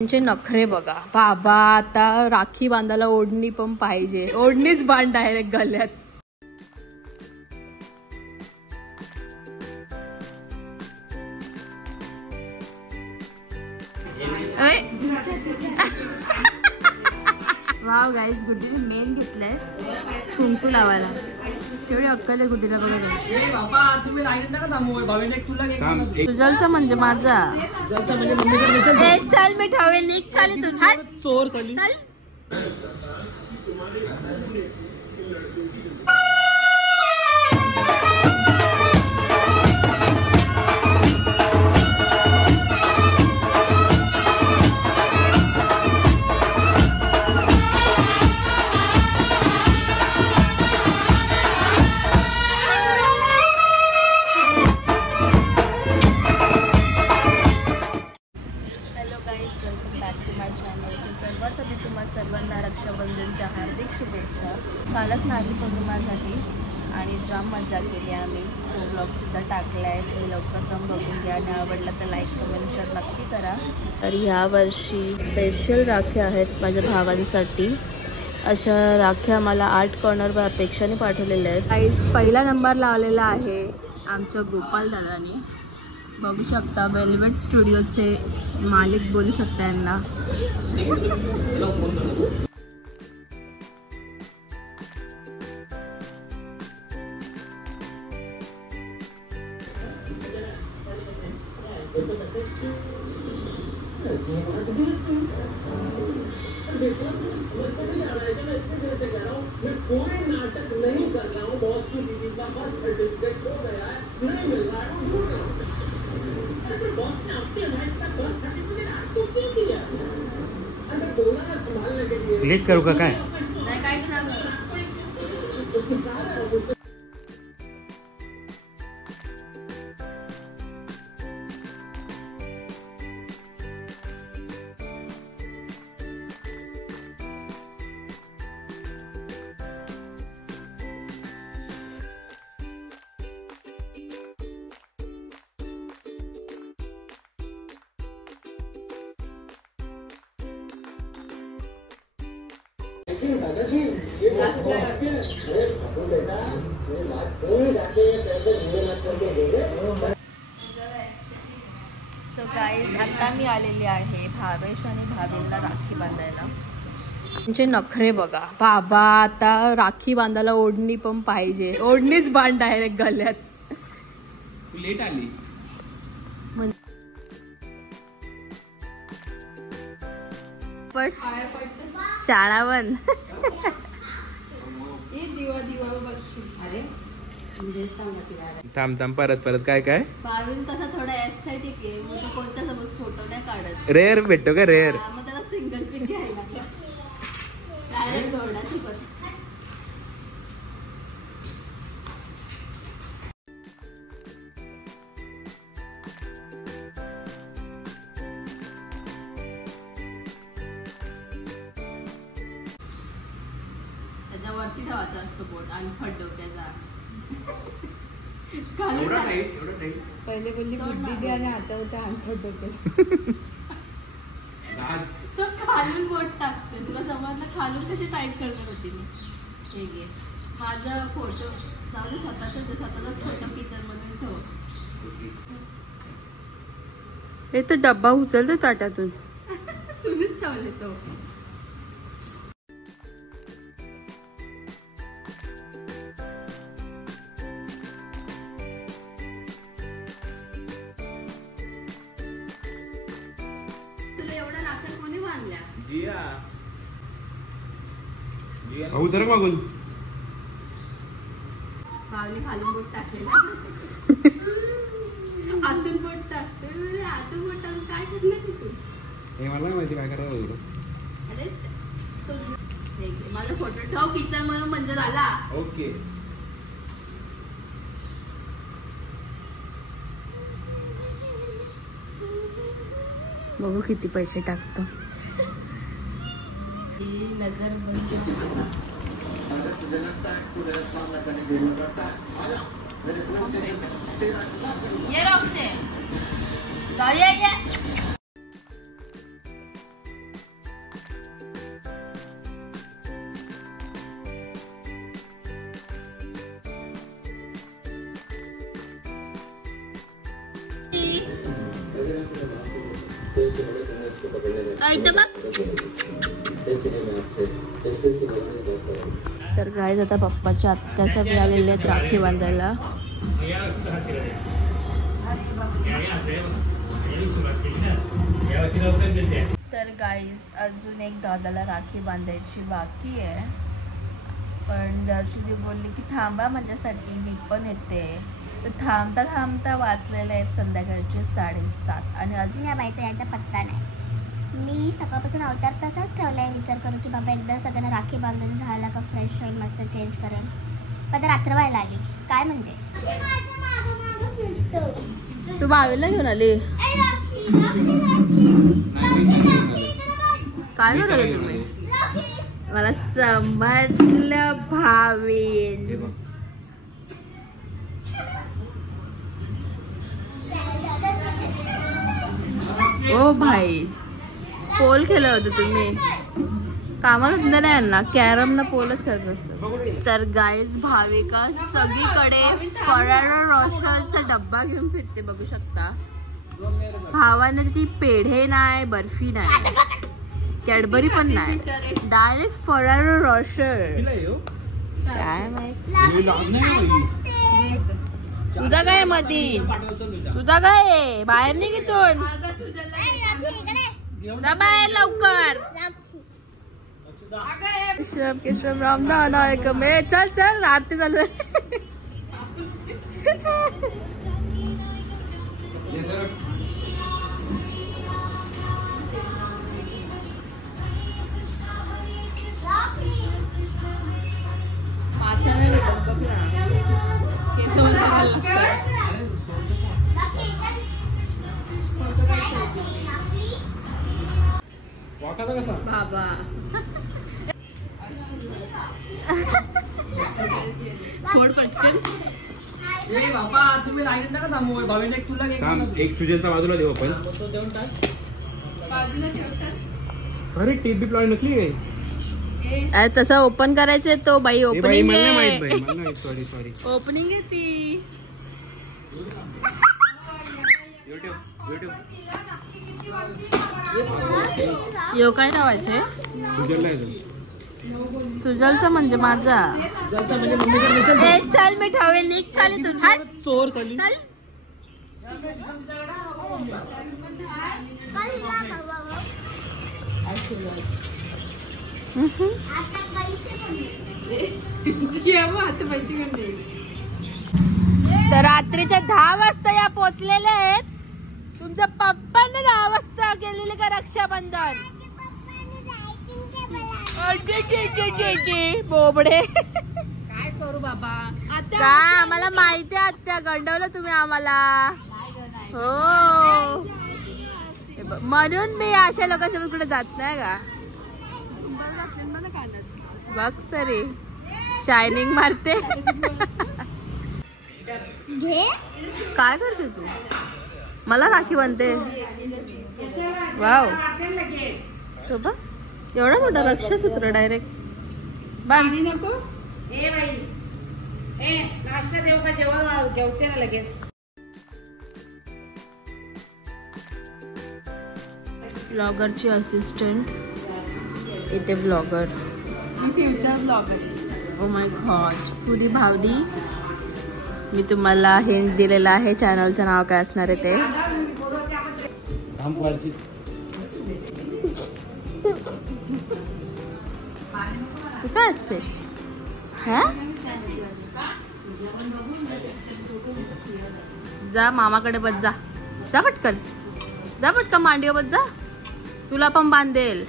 त्यांचे नखरे बघा बाबा. आता राखी बांधायला ओढणी पण पाहिजे. ओढणीच बांध डायरेक्ट गल्यात. वाव गाईस, गुड्डीने मेन घेतलाय कुंकू लावायला. तेवढी अक्कल आहे गुड्डीला बघा. तुझलचा म्हणजे माझा. चल मी ठेवेल. निक चालेल तू चोर चालेल. सर्वात आधी तुम्हाला सर्वांना रक्षाबंधनच्या हार्दिक शुभेच्छा. कालच नारळी पौर्णिमासाठी आणि जाम मजा केली आम्ही. तो ब्लॉगसुद्धा टाकला आहे. तुम्ही लवकर जाऊन बघून घ्या आणि आवडलं तर लाईक कमेंट शेअर नक्की करा. तर ह्या वर्षी स्पेशल राख्या आहेत माझ्या भावांसाठी. अशा राख्या मला 8 कॉर्नर अपेक्षाने पाठवलेल्या आहेत. पहिला नंबर लावलेला आहे आमच्या गोपाल दादानी. बघू शकता वेलवेट स्टुडिओचे मालिक बोलू शकता यांना. क्लिक करू का काय? सो गाईज, आता मी आलेली आहे भावेश आणि भावीला राखी बांधायला. त्यांचे नखरे बघा बाबा. आता राखी बांधायला ओढणी पण पाहिजे. ओढणीच बांध डायरेक्ट गल्यात. लेट आली पण शाळा बंद. थांब परत काय भावीन कसा थोडा एस्थेटिक आहे. मग तो कोणत्या सोबत फोटो नाही काढत. रेअर भेटतो का? रेअर मग त्याला सिंगल पिक घ्यायला डायरेक्ट जोडायची. पण त्याच्यावरती ठेवायचा असतो बोट आणि फट डोक्याचा. पहिले बोलली बुद्धी दे आणि आता होता अंगठ्यात डोक्याचा. तो खालून बोट टाकते. तुला समजलं खालून कशी टाईट करणार होती मी. हे घे माझा फोटो. जाऊ स्वतःचाच फोटो पिक्चर मधून ठेव. हे तर डब्बा उचलतो ताटातून. तुम्हीच ठेवले तो. उतर मागून पावली खालून बोट टाकले. आतून बोट टाकते. आतून बोट टाकून काय करणार तू? हे मला माहिती काय करायचं. अरे माझा फोटो ठेव किचन म्हणून म्हणजे झाला. ओके. बघू किती पैसे टाकतो. नजर बंद. ये रोकते. ती इथं बघ. तर गाईज आता पप्पाच्या आत्याचा बी आलेले आहेत राखी बांधायला. तर गाईज अजून एक दादाला राखी बांधायची बाकी आहे, पण दर्शुदी बोलली की थांबा माझ्यासाठी, मी पण येते. तर थांबता थांबता वाचलेले आहेत संध्याकाळचे 7:30 आणि अजून या बाईचा याचा पत्ता नाही. मी सकाळपासून अवतार तसाच ठेवला आहे, विचार करू की बाबा एकदा सगळ्यांना राखी बांधून झाला का फ्रेश होईल, मस्त चेंज करेन. पण रात्र व्हायला आली काय म्हणजे. तू बावीला घेऊन आली काय करत होते तुम्ही. मला समजलं भावीन. ओ भाई पोल खेळत होते तुम्ही. कामाला धंदा नाही यांना, कॅरम ना पोलच खेळत असत. तर गाईज भाविका सगळीकडे फराळा रोशनचा डब्बा घेऊन फिरते बघू शकता. भावाने ती पेढे नाही, बर्फी नाही, कॅडबरी पण नाही, डायरेक्ट फराळा रोशन. काय माहिती तुझा काय मधी, तुझा काय बाहेर नाही घेतून जा बाहेर लवकर. केशव रामदान मे चल चल आरती चालू आता नाही भेटत बघ ना. केशव बाबा फोड पटकन. बाबा तुम्ही लाईन नका थांबू. भावेला एक तुला एक सुजलचा बाजूला देऊ आपण. देऊन टाक बाजूला ठेव सर. अरे टेप बी लावली नसली काय. तसं ओपन करायचंय तो बाई. Opening sorry sorry. ओपनिंग आहे ती. यो काय ठेवायचंय. सुजलचा म्हणजे माझा. चल मी ठेवेल. निघ चालेल तू चोर चाली. चल. तर रात्रीच्या 10 वाजता या पोचलेले आहेत. तुमच्या पप्पाने 10 वाजता केलेले का रक्षाबंधन. बोबडे काय करू बाबा. का आम्हाला माहिती आहे आत्या, गंडवलं तुम्ही आम्हाला. हो म्हणून मी अशा लोकांसोबत कुठे जात नाही का. बघ तरी शायनिंग मारते. काय करते तू. मला राखी बांधते. वाव बघ एवढा मोठा रक्षासूत्र डायरेक्ट. बांधली नको. नाश्ता देऊ का. जेवण जेवते ना लगेच. ब्लॉगरची असिस्टंट इथे blogger. Future blogger. Oh my God. फुदी भावडी. मी तुम्हाला हिंट दिलेला आहे चॅनलचं नाव काय असणार आहे ते. तू काय असते हा. जा मामाकडे बस. जा जा पटकन. जा पटकन मांडीवर बस जा. तुला पण बांधेल.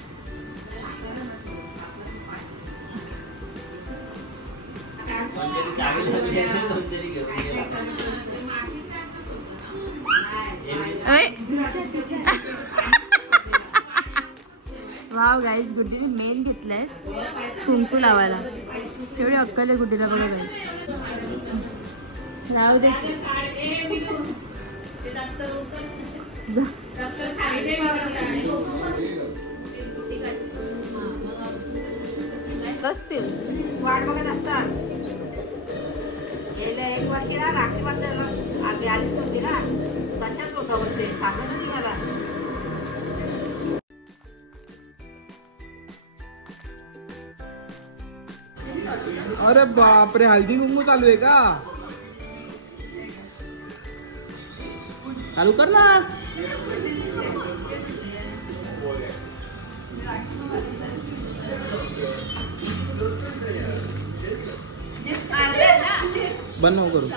वाव गाईज गुड्डीने मेन घेतलाय कुंकू लावायला. तेवढी अक्कल आहे गुड्डीला. बघा गाईज राहू दे. कसतील वाट बघत असतात. गेल्या 1 वर्षीला राखी बांधायला आली होती ना. अशाच होता होते सांगत नाही मला. अरे बापरे, हल्दी कुंकू चालू आहे का? चालू कर ना. बंद नको करू.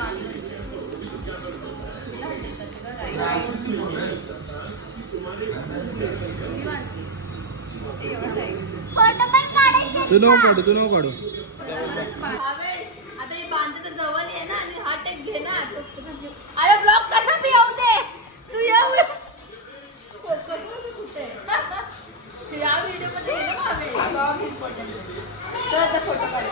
फोटो पण काढायचे. तू नको काढू, तू नको काढू. भावेश, आता हे बांधते तर जवळ ये ना आणि हा टेक घे ना. अरे ब्लॉग कसा बी येऊ दे. तू येऊ कुठे या व्हिडिओ मध्ये भावेश ब्लॉग इम्पॉर्टंट. तर आता फोटो काढ.